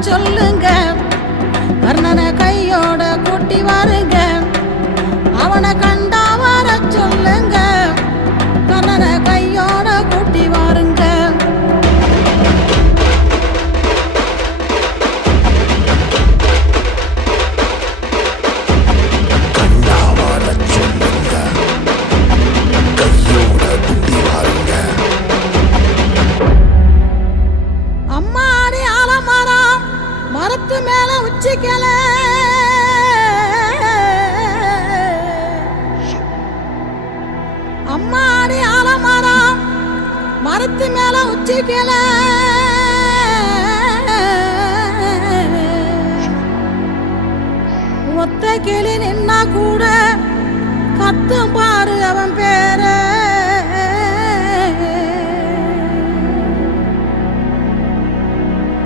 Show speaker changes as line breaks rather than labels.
சொல்லுங்க. கர்ணனை கையோட கூட்டி வாருங்க. மரத்து மேல உச்சி கிளை. அம்மாடி ஆலமரம் மரத்து மேல உச்சி கிளை. ஒத்த கிளி நின்னா கூட